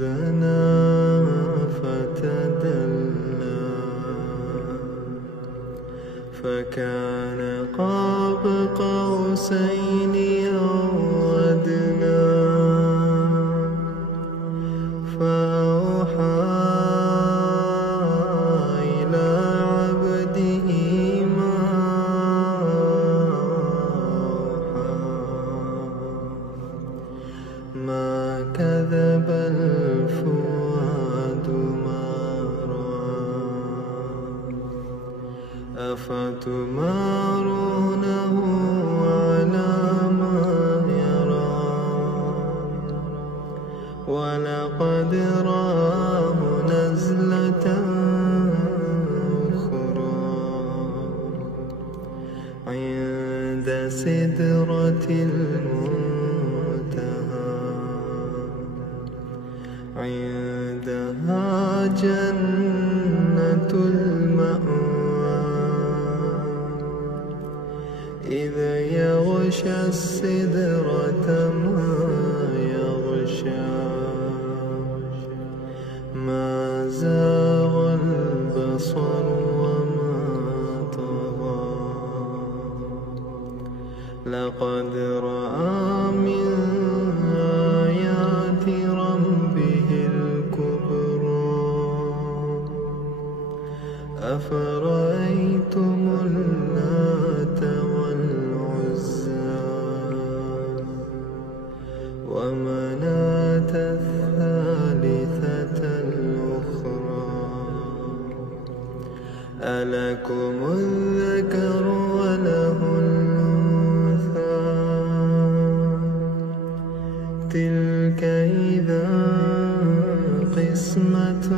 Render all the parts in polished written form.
دنا فتدلى فكان قاب قوسين أو أدنى فأوحى إلى عبده ما أوحى ما كذب الفؤاد ما رأى أفتمارونه على ما يرى ولقد رآه نزلة أخرى عند سدرة المنتهى عندها جنة المأوى إذ يغشى السدرة ما يغشى ما زاغ البصر وما طغى لقد رأى من آيات ربه الكبرى أفرأيتم اللات والعزى ومناة الثالثة الأخرى ألكم الذكر وله الأنثى تلك إذا قسمة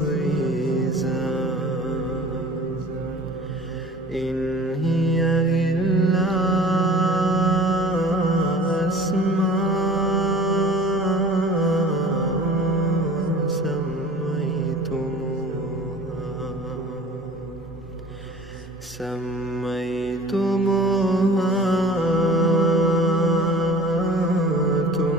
ضيزى إن هي إلا أسماء سميتموها أنتم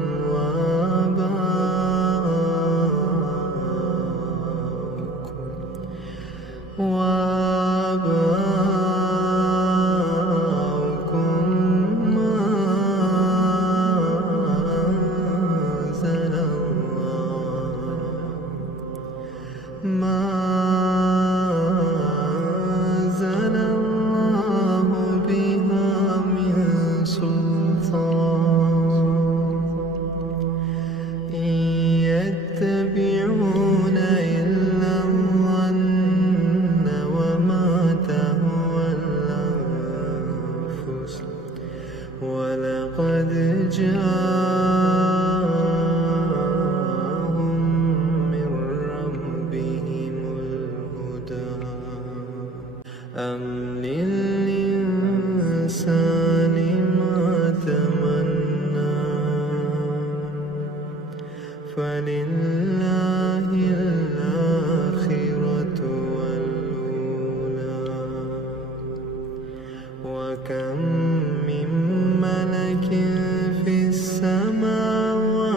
وآباؤكم ما أنزل الله بها من سلطان إن يتبعون إلا الظن وما تهوى الأنفس ولقد جاءهم من ربهم الهدى أم للإنسان ما تمنى فلله الآخرة والأولى وكم من ملك في السماوات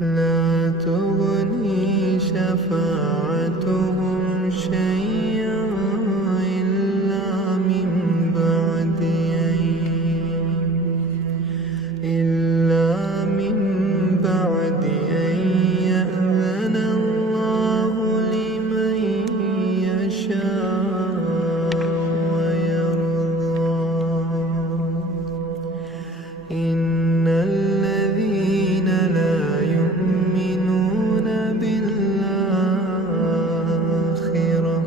لا تغني شفاعتهم شيئا إلا من بعد أن يأذن الله لمن يشاء ويرضى إن الذين لا يؤمنون بالآخرة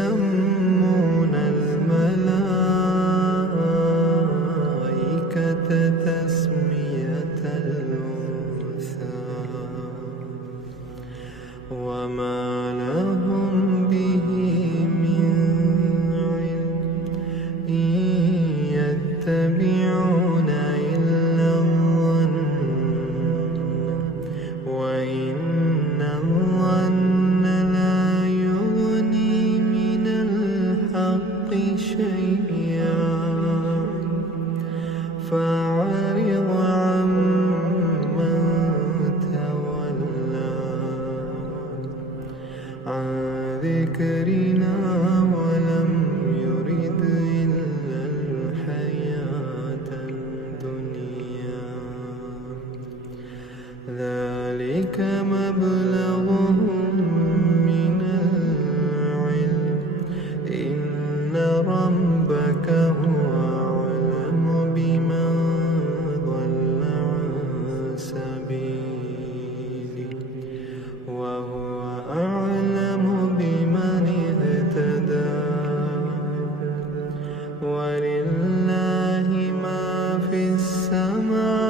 ليسمون الملائكة تسمية الأنثى وما لهم به من علم إن يتبعون إلا الظن وإن الظن لا يغني من الحق شيئا ذكرنا ولم يرد إلا الحياة الدنيا ذلك مبلغهم من العلم إن ربك هو أعلم بمن ضل عن سبيله وهو أعلم بمن اهتدى ولله ما في السماوات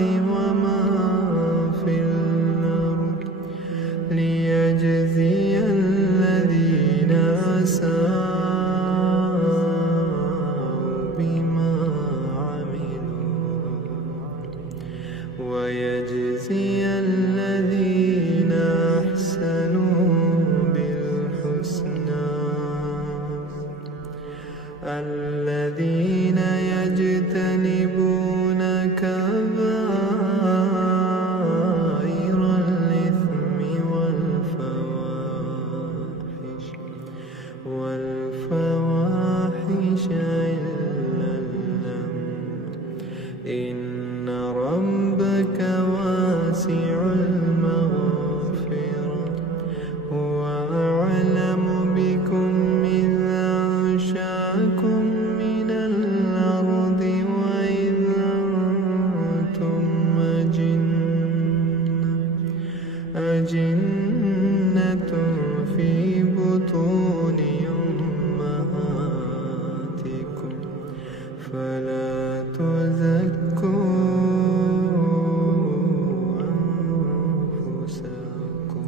وما في الأرض ليجزي الذين أساءوا بما عملوا ويجزي الذين أحسنوا بالحسنى الذين يجتنبون كبائر الإثم والفواحش إلا اللمم إن ربك واسع المغفرة هو أعلم بكم إذ أنشأكم من الأرض وإذ أنتم أجنة في بطون أمهاتكم فلا تزكوا أنفسكم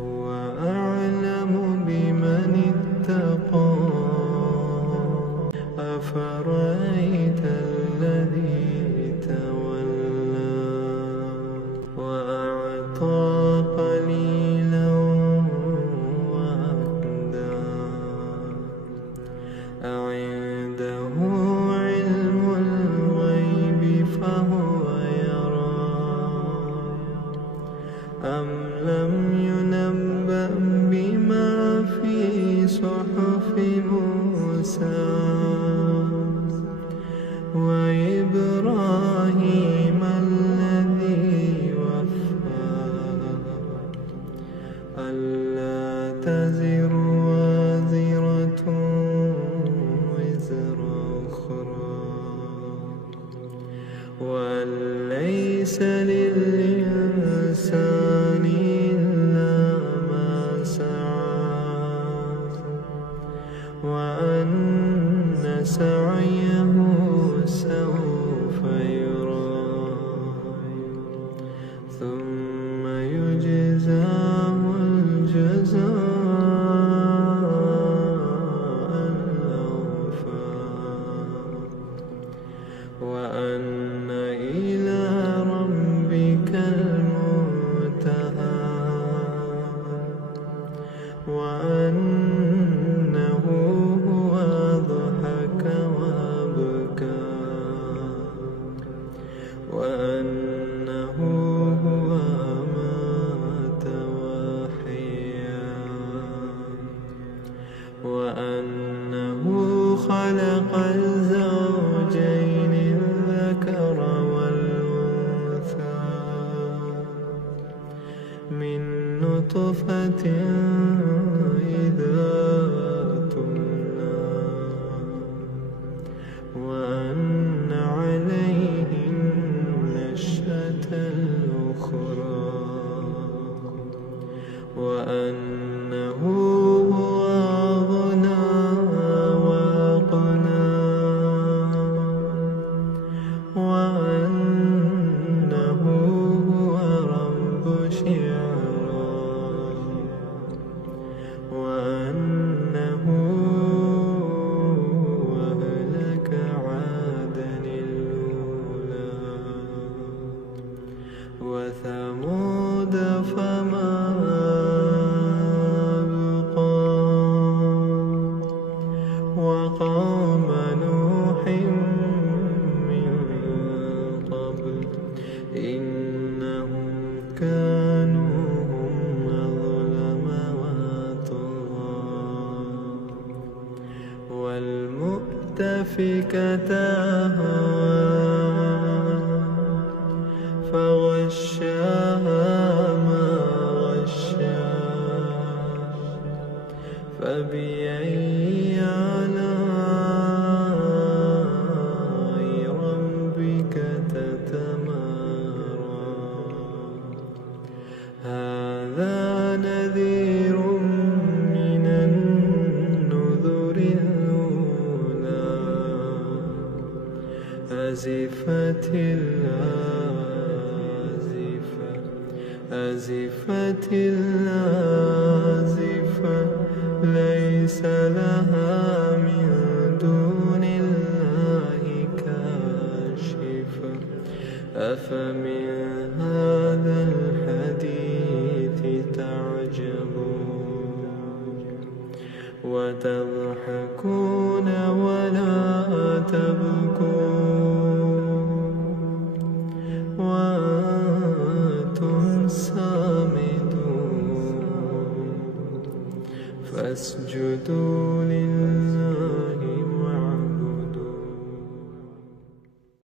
هو أعلم بمن اتقى أفرأيت الذي تولى وأعطى قليلا وأكدى أعنده علم الغيب فهو يرى أم لم ينبأ بما في صحف موسى وإبراهيم الذي وفى ألا تزر وازرة وزر أخرى وأن ليس للإنسان إلا ما سعى وأن سعيه سوف يرى ثم يجزاه الجزاء الأوفى وأن إلى ربك المنتهى وأنه هو أضحك وأبكى وأنه هو أمات وأحيا وأنه خلق الزوجين الذكر والأنثى من نطفة إذا تمنى وأن عليه النشأة الأخرى وأنه هو أغنى وأقنى وأنه هو رب شعرى وأنه أهلك عادا الأولى وثمود فما أبقى وقوم نوح من قبل إنهم كانوا هم أظلم فكتاها فغشاها ما غشاها فبأي آلاء ربك تتمارى هذا نذير من النذر الأولى أزفت الآزفة ليس لها من دون الله كاشفة أفمن هذا الحديث تعجبون وتضحكون ولا تبكون وأنتم سامدون فاسجدوا